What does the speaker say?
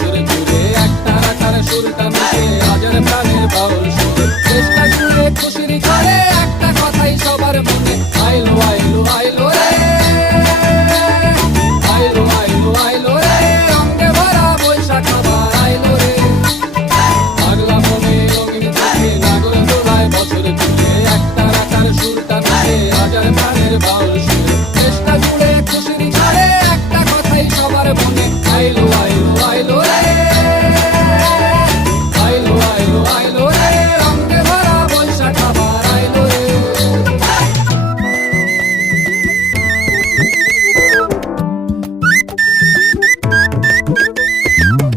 বছর জুড়ে একটা রাখার সুরটা মিশে হাজার প্রাণের বাউল সুরে চেষ্টা জুড়ে খুশির করে একটা কথাই সবার মনে আইলো